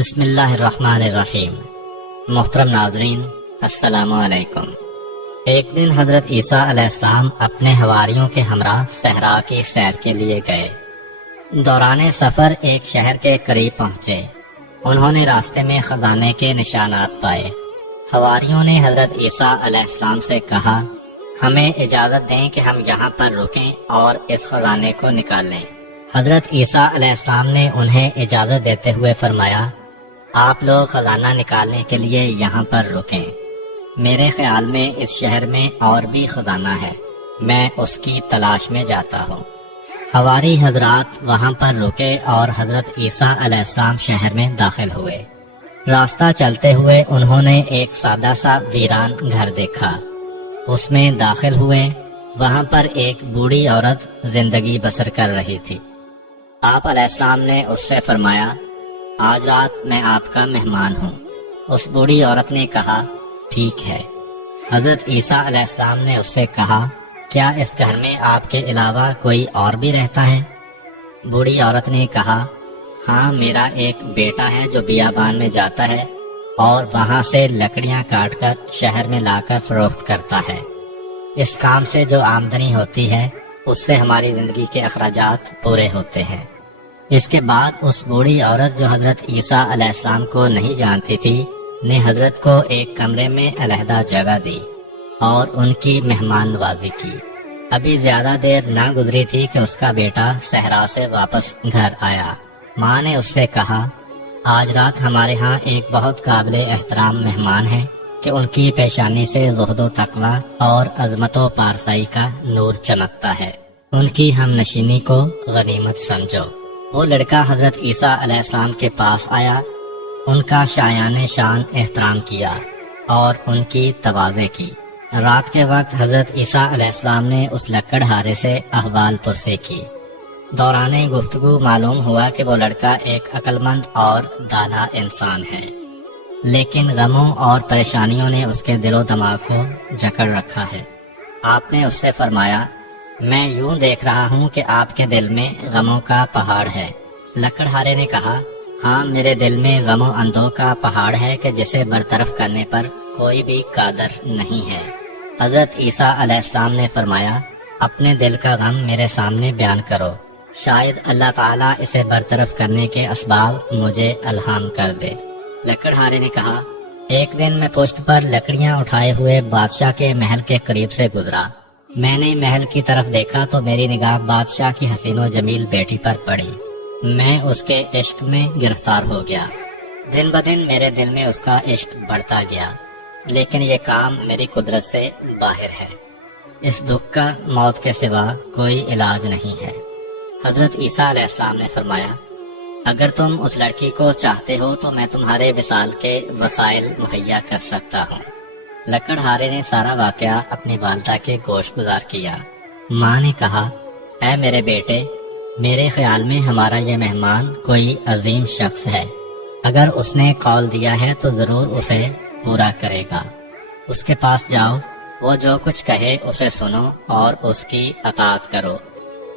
بسم اللہ الرحمن الرحیم۔ محترم ناظرین، السلام علیکم۔ ایک دن حضرت عیسیٰ علیہ السلام اپنے حواریوں کے ہمراہ صحرا کی سیر کے لیے گئے۔ دوران سفر ایک شہر کے قریب پہنچے۔ انہوں نے راستے میں خزانے کے نشانات پائے۔ حواریوں نے حضرت عیسیٰ علیہ السلام سے کہا، ہمیں اجازت دیں کہ ہم یہاں پر رکیں اور اس خزانے کو نکال لیں۔ حضرت عیسیٰ علیہ السلام نے انہیں اجازت دیتے ہوئے فرمایا، آپ لوگ خزانہ نکالنے کے لیے یہاں پر رکیں۔ میرے خیال میں اس شہر میں اور بھی خزانہ ہے، میں اس کی تلاش میں جاتا ہوں۔ حواری حضرات وہاں پر رکے اور حضرت عیسیٰ علیہ السلام شہر میں داخل ہوئے۔ راستہ چلتے ہوئے انہوں نے ایک سادہ سا ویران گھر دیکھا۔ اس میں داخل ہوئے۔ وہاں پر ایک بوڑھی عورت زندگی بسر کر رہی تھی۔ آپ علیہ السلام نے اس سے فرمایا، آج رات میں آپ کا مہمان ہوں۔ اس بوڑھی عورت نے کہا، ٹھیک ہے۔ حضرت عیسیٰ علیہ السلام نے اس سے کہا، کیا اس گھر میں آپ کے علاوہ کوئی اور بھی رہتا ہے؟ بوڑھی عورت نے کہا، ہاں، میرا ایک بیٹا ہے جو بیابان میں جاتا ہے اور وہاں سے لکڑیاں کاٹ کر شہر میں لا کر فروخت کرتا ہے۔ اس کام سے جو آمدنی ہوتی ہے اس سے ہماری زندگی کے اخراجات پورے ہوتے ہیں۔ اس کے بعد اس بوڑھی عورت جو حضرت عیسیٰ علیہ السلام کو نہیں جانتی تھی نے حضرت کو ایک کمرے میں علیحدہ جگہ دی اور ان کی مہمان نوازی کی۔ ابھی زیادہ دیر نہ گزری تھی کہ اس کا بیٹا صحرا سے واپس گھر آیا۔ ماں نے اس سے کہا، آج رات ہمارے ہاں ایک بہت قابل احترام مہمان ہے کہ ان کی پیشانی سے زہد و تقویٰ اور عظمت و پارسائی کا نور چمکتا ہے، ان کی ہم نشینی کو غنیمت سمجھو۔ وہ لڑکا حضرت عیسیٰ علیہ السلام کے پاس آیا، ان کا شایان شان احترام کیا اور ان کی تواضع کی۔ رات کے وقت حضرت عیسیٰ علیہ السلام نے اس لکڑہارے سے احوال پرسی کی۔ دوران گفتگو معلوم ہوا کہ وہ لڑکا ایک عقل مند اور دانا انسان ہے، لیکن غموں اور پریشانیوں نے اس کے دل و دماغ کو جکڑ رکھا ہے۔ آپ نے اس سے فرمایا، میں یوں دیکھ رہا ہوں کہ آپ کے دل میں غموں کا پہاڑ ہے۔ لکڑہارے نے کہا، ہاں، میرے دل میں غم و اندوہ کا پہاڑ ہے کہ جسے برطرف کرنے پر کوئی بھی قادر نہیں ہے۔ حضرت عیسیٰ علیہ السلام نے فرمایا، اپنے دل کا غم میرے سامنے بیان کرو، شاید اللہ تعالیٰ اسے برطرف کرنے کے اسباب مجھے الہام کر دے۔ لکڑہارے نے کہا، ایک دن میں پشت پر لکڑیاں اٹھائے ہوئے بادشاہ کے محل کے قریب سے گزرا۔ میں نے محل کی طرف دیکھا تو میری نگاہ بادشاہ کی حسین و جمیل بیٹی پر پڑی۔ میں اس کے عشق میں گرفتار ہو گیا۔ دن بدن میرے دل میں اس کا عشق بڑھتا گیا، لیکن یہ کام میری قدرت سے باہر ہے۔ اس دکھ کا موت کے سوا کوئی علاج نہیں ہے۔ حضرت عیسیٰ علیہ السلام نے فرمایا، اگر تم اس لڑکی کو چاہتے ہو تو میں تمہارے وصال کے وسائل مہیا کر سکتا ہوں۔ لکڑہارے نے سارا واقعہ اپنی والدہ کے گوش گزار کیا۔ ماں نے کہا، اے میرے بیٹے، میرے خیال میں ہمارا یہ مہمان کوئی عظیم شخص ہے، اگر اس نے قول دیا ہے تو ضرور اسے پورا کرے گا۔ اس کے پاس جاؤ، وہ جو کچھ کہے اسے سنو اور اس کی اطاعت کرو۔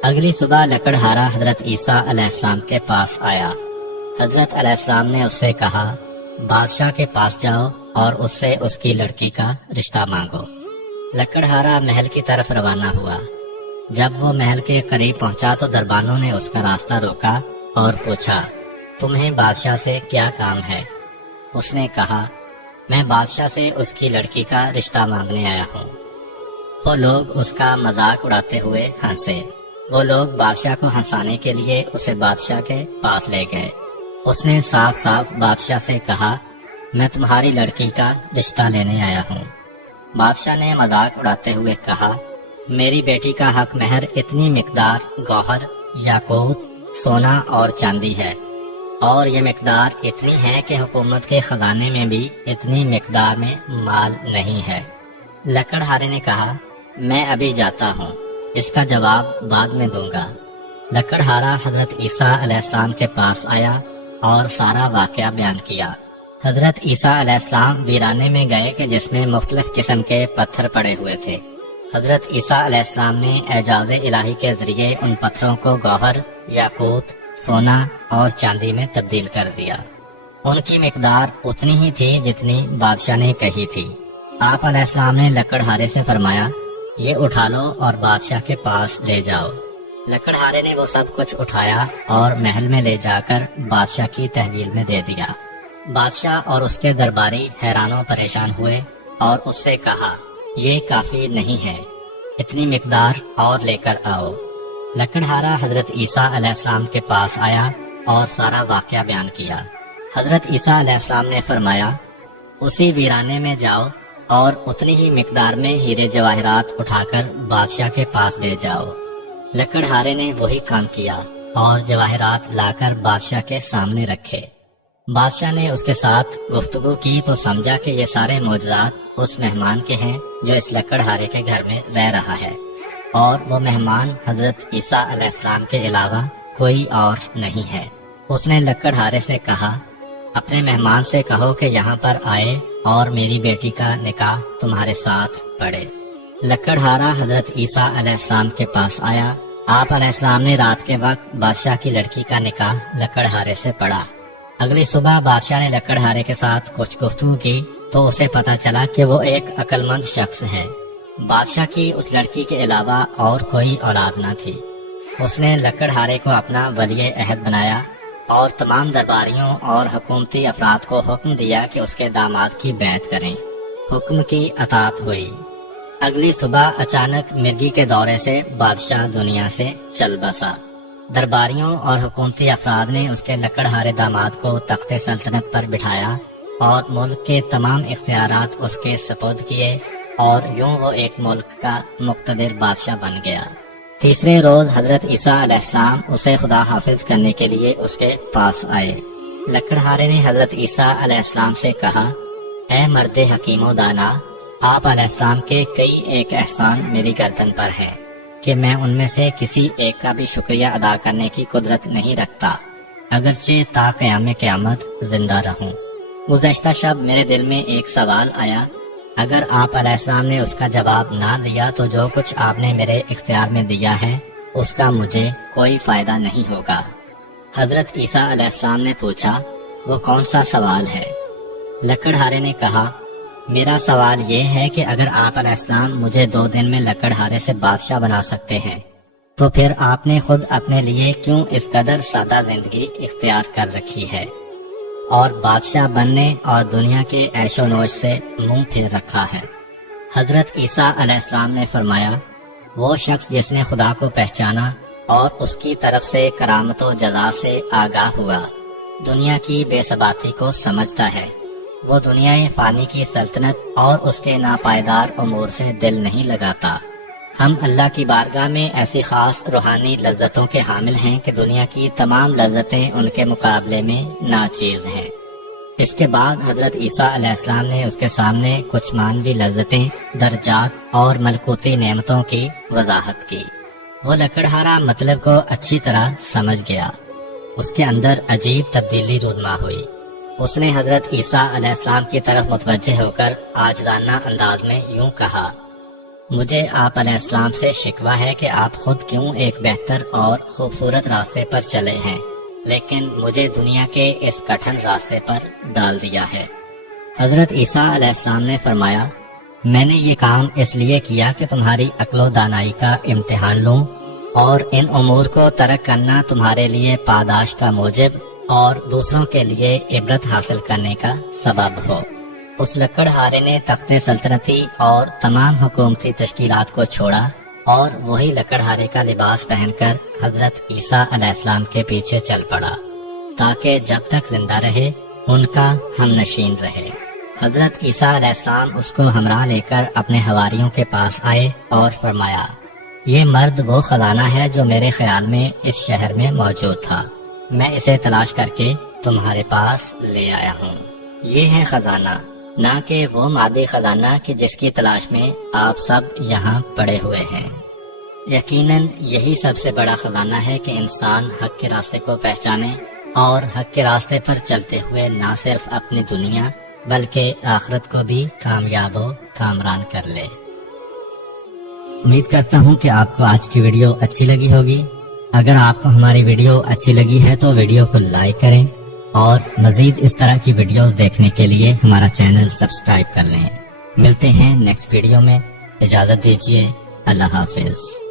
اگلی صبح لکڑہارا حضرت عیسیٰ علیہ السلام کے پاس آیا۔ حضرت علیہ السلام نے اس سے کہا، بادشاہ کے پاس جاؤ اور اس سے اس کی لڑکی کا رشتہ مانگو۔ لکڑہارا محل کی طرف روانہ ہوا۔ جب وہ محل کے قریب پہنچا تو دربانوں نے اس کا راستہ روکا اور پوچھا، تمہیں بادشاہ سے کیا کام ہے؟ اس نے کہا، میں بادشاہ سے اس کی لڑکی کا رشتہ مانگنے آیا ہوں۔ وہ لوگ اس کا مذاق اڑاتے ہوئے ہنسے۔ وہ لوگ بادشاہ کو ہنسانے کے لیے اسے بادشاہ کے پاس لے گئے۔ اس نے صاف صاف بادشاہ سے کہا، میں تمہاری لڑکی کا رشتہ لینے آیا ہوں۔ بادشاہ نے مذاق اڑاتے ہوئے کہا، میری بیٹی کا حق مہر اتنی مقدار گوہر، یاقوت، سونا اور چاندی ہے، اور یہ مقدار اتنی ہے کہ حکومت کے خزانے میں بھی اتنی مقدار میں مال نہیں ہے۔ لکڑہارے نے کہا، میں ابھی جاتا ہوں، اس کا جواب بعد میں دوں گا۔ لکڑہارا حضرت عیسیٰ علیہ السلام کے پاس آیا اور سارا واقعہ بیان کیا۔ حضرت عیسیٰ علیہ السلام ویرانے میں گئے کہ جس میں مختلف قسم کے پتھر پڑے ہوئے تھے۔ حضرت عیسیٰ علیہ السلام نے اعجاز الہی کے ذریعے ان پتھروں کو گوہر، یاقوت، سونا اور چاندی میں تبدیل کر دیا۔ ان کی مقدار اتنی ہی تھی جتنی بادشاہ نے کہی تھی۔ آپ علیہ السلام نے لکڑہارے سے فرمایا، یہ اٹھا لو اور بادشاہ کے پاس لے جاؤ۔ لکڑہارے نے وہ سب کچھ اٹھایا اور محل میں لے جا کر بادشاہ کی تحویل میں دے دیا۔ بادشاہ اور اس کے درباری حیران و پریشان ہوئے اور اس سے کہا، یہ کافی نہیں ہے، اتنی مقدار اور لے کر آؤ۔ لکڑہارا حضرت عیسیٰ علیہ السلام کے پاس آیا اور سارا واقعہ بیان کیا۔ حضرت عیسیٰ علیہ السلام نے فرمایا، اسی ویرانے میں جاؤ اور اتنی ہی مقدار میں ہیرے جواہرات اٹھا کر بادشاہ کے پاس لے جاؤ۔ لکڑہارے نے وہی کام کیا اور جواہرات لا کر بادشاہ کے سامنے رکھے۔ بادشاہ نے اس کے ساتھ گفتگو کی تو سمجھا کہ یہ سارے معجزات اس مہمان کے ہیں جو اس لکڑہارے کے گھر میں رہ رہا ہے، اور وہ مہمان حضرت عیسیٰ علیہ السلام کے علاوہ کوئی اور نہیں ہے۔ اس نے لکڑہارے سے کہا، اپنے مہمان سے کہو کہ یہاں پر آئے اور میری بیٹی کا نکاح تمہارے ساتھ پڑھے۔ لکڑہارا حضرت عیسیٰ علیہ السلام کے پاس آیا۔ آپ علیہ السلام نے رات کے وقت بادشاہ کی لڑکی کا نکاح لکڑہارے سے پڑھا۔ اگلی صبح بادشاہ نے لکڑہارے کے ساتھ کچھ گفتگو کی تو اسے پتا چلا کہ وہ ایک عقل مند شخص ہے۔ بادشاہ کی اس لڑکی کے علاوہ اور کوئی اولاد نہ تھی۔ اس نے لکڑہارے کو اپنا ولی عہد بنایا اور تمام درباریوں اور حکومتی افراد کو حکم دیا کہ اس کے داماد کی بیعت کریں۔ حکم کی اطاعت ہوئی۔ اگلی صبح اچانک مرگی کے دورے سے بادشاہ دنیا سے چل بسا۔ درباریوں اور حکومتی افراد نے اس کے لکڑہارے داماد کو تخت سلطنت پر بٹھایا اور ملک کے تمام اختیارات اس کے سپرد کیے، اور یوں وہ ایک ملک کا مقتدر بادشاہ بن گیا۔ تیسرے روز حضرت عیسیٰ علیہ السلام اسے خدا حافظ کرنے کے لیے اس کے پاس آئے۔ لکڑہارے نے حضرت عیسیٰ علیہ السلام سے کہا، اے مرد حکیم و دانا، آپ علیہ السلام کے کئی ایک احسان میری گردن پر ہے کہ میں ان میں سے کسی ایک کا بھی شکریہ ادا کرنے کی قدرت نہیں رکھتا، اگرچہ تا قیام قیامت زندہ رہوں۔ گزشتہ شب میرے دل میں ایک سوال آیا، اگر آپ علیہ السلام نے اس کا جواب نہ دیا تو جو کچھ آپ نے میرے اختیار میں دیا ہے اس کا مجھے کوئی فائدہ نہیں ہوگا۔ حضرت عیسیٰ علیہ السلام نے پوچھا، وہ کون سا سوال ہے؟ لکڑہارے نے کہا، میرا سوال یہ ہے کہ اگر آپ علیہ السلام مجھے 2 دن میں لکڑہارے سے بادشاہ بنا سکتے ہیں تو پھر آپ نے خود اپنے لیے کیوں اس قدر سادہ زندگی اختیار کر رکھی ہے اور بادشاہ بننے اور دنیا کے عیش و نوش سے منہ پھیر رکھا ہے؟ حضرت عیسیٰ علیہ السلام نے فرمایا، وہ شخص جس نے خدا کو پہچانا اور اس کی طرف سے کرامت و جزا سے آگاہ ہوا، دنیا کی بے ثباتی کو سمجھتا ہے، وہ دنیا فانی کی سلطنت اور اس کے ناپائیدار امور سے دل نہیں لگاتا۔ ہم اللہ کی بارگاہ میں ایسی خاص روحانی لذتوں کے حامل ہیں کہ دنیا کی تمام لذتیں ان کے مقابلے میں ناچیز ہیں۔ اس کے بعد حضرت عیسیٰ علیہ السلام نے اس کے سامنے کچھ مانوی لذتیں، درجات اور ملکوتی نعمتوں کی وضاحت کی۔ وہ لکڑہارا مطلب کو اچھی طرح سمجھ گیا۔ اس کے اندر عجیب تبدیلی رونما ہوئی۔ اس نے حضرت عیسیٰ علیہ السلام کی طرف متوجہ ہو کر عاجزانہ انداز میں یوں کہا، مجھے آپ علیہ السلام سے شکوہ ہے کہ آپ خود کیوں ایک بہتر اور خوبصورت راستے پر چلے ہیں لیکن مجھے دنیا کے اس کٹھن راستے پر ڈال دیا ہے۔ حضرت عیسیٰ علیہ السلام نے فرمایا، میں نے یہ کام اس لیے کیا کہ تمہاری عقل و دانائی کا امتحان لوں اور ان امور کو ترک کرنا تمہارے لیے پاداش کا موجب اور دوسروں کے لیے عبرت حاصل کرنے کا سبب ہو۔ اس لکڑہارے نے تخت سلطنتی اور تمام حکومتی تشکیلات کو چھوڑا اور وہی لکڑہارے کا لباس پہن کر حضرت عیسیٰ علیہ السلام کے پیچھے چل پڑا تاکہ جب تک زندہ رہے ان کا ہم نشین رہے۔ حضرت عیسیٰ علیہ السلام اس کو ہمراہ لے کر اپنے حواریوں کے پاس آئے اور فرمایا، یہ مرد وہ خزانہ ہے جو میرے خیال میں اس شہر میں موجود تھا، میں اسے تلاش کر کے تمہارے پاس لے آیا ہوں۔ یہ ہے خزانہ، نہ کہ وہ مادی خزانہ کہ جس کی تلاش میں آپ سب یہاں پڑے ہوئے ہیں۔ یقیناً یہی سب سے بڑا خزانہ ہے کہ انسان حق کے راستے کو پہچانے اور حق کے راستے پر چلتے ہوئے نہ صرف اپنی دنیا بلکہ آخرت کو بھی کامیاب و کامران کر لے۔ امید کرتا ہوں کہ آپ کو آج کی ویڈیو اچھی لگی ہوگی۔ اگر آپ کو ہماری ویڈیو اچھی لگی ہے تو ویڈیو کو لائک کریں اور مزید اس طرح کی ویڈیوز دیکھنے کے لیے ہمارا چینل سبسکرائب کر لیں۔ ملتے ہیں نیکسٹ ویڈیو میں، اجازت دیجیے، اللہ حافظ۔